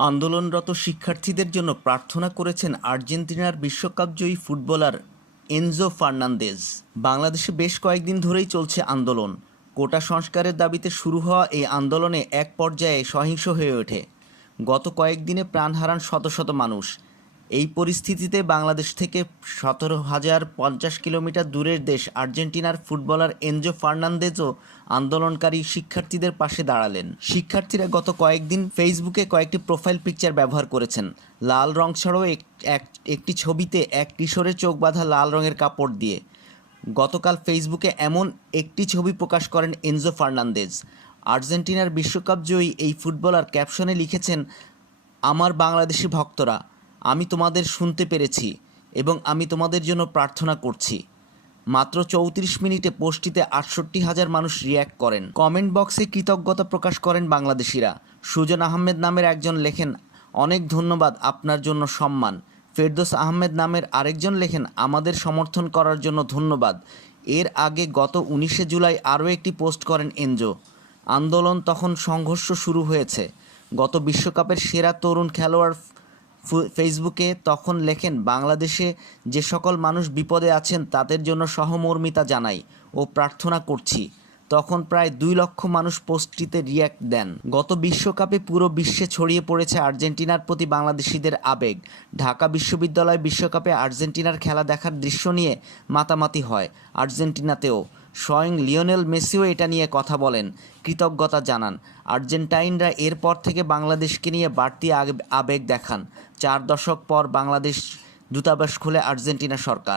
আন্দোলনরত শিক্ষার্থীদের জন্য প্রার্থনা করেছেন আর্জেন্টিনার বিশ্বকাপজয়ী ফুটবলার এনজো ফার্নান্দেজ। বাংলাদেশে বেশ কয়েকদিন ধরেই চলছে আন্দোলন। কোটা সংস্কারের দাবিতে শুরু হওয়া এই আন্দোলনে এক পর্যায়ে সহিংস হয়ে ওঠে। গত কয়েকদিনে প্রাণ হারান শত শত মানুষ। এই পরিস্থিতিতে বাংলাদেশ থেকে 17,050 কিলোমিটার দূরের দেশ আর্জেন্টিনার ফুটবলার এনজো ফার্নান্দেজও আন্দোলনকারী শিক্ষার্থীদের পাশে দাঁড়ালেন। শিক্ষার্থীরা গত কয়েকদিন ফেসবুকে কয়েকটি প্রোফাইল পিকচার ব্যবহার করেছেন। লাল রং ছাড়াও একটি ছবিতে এক কিশোরের চোখ বাঁধা লাল রঙের কাপড় দিয়ে। গতকাল ফেসবুকে এমন একটি ছবি প্রকাশ করেন এনজো ফার্নান্দেজ। আর্জেন্টিনার বিশ্বকাপজয়ী এই ফুটবলার ক্যাপশনে লিখেছেন, আমার বাংলাদেশি ভক্তরা, আমি তোমাদের শুনতে পেরেছি এবং আমি তোমাদের জন্য প্রার্থনা করছি। মাত্র 34 মিনিটে পোস্টটিতে 68,000 মানুষ রিয়্যাক্ট করেন। কমেন্ট বক্সে কৃতজ্ঞতা প্রকাশ করেন বাংলাদেশিরা। সুজন আহমেদ নামের একজন লেখেন, অনেক ধন্যবাদ, আপনার জন্য সম্মান। ফেরদৌস আহমেদ নামের আরেকজন লেখেন, আমাদের সমর্থন করার জন্য ধন্যবাদ। এর আগে গত 19শে জুলাই আরও একটি পোস্ট করেন এনজো। আন্দোলন তখন সংঘর্ষ শুরু হয়েছে। গত বিশ্বকাপের সেরা তরুণ খেলোয়াড় ফেসবুকে তখন লেখেন, বাংলাদেশে যে সকল মানুষ বিপদে আছেন তাদের জন্য সহমর্মিতা জানাই ও প্রার্থনা করছি। তখন প্রায় 2 লক্ষ মানুষ পোস্টটিতে রিয়্যাক্ট দেন। গত বিশ্বকাপে পুরো বিশ্বে ছড়িয়ে পড়েছে আর্জেন্টিনার প্রতি বাংলাদেশিদের আবেগ। ঢাকা বিশ্ববিদ্যালয় বিশ্বকাপে আর্জেন্টিনার খেলা দেখার দৃশ্য নিয়ে মাতামাতি হয় আর্জেন্টিনাতেও। স্বয়ং লিওনেল মেসিও এটা নিয়ে কথা বলেন, কৃতজ্ঞতা জানান। আর্জেন্টাইনরা এরপর থেকে বাংলাদেশকে নিয়ে বাড়তি আবেগ দেখান। 4 দশক পর বাংলাদেশ দূতাবাস খোলে আর্জেন্টিনা সরকার।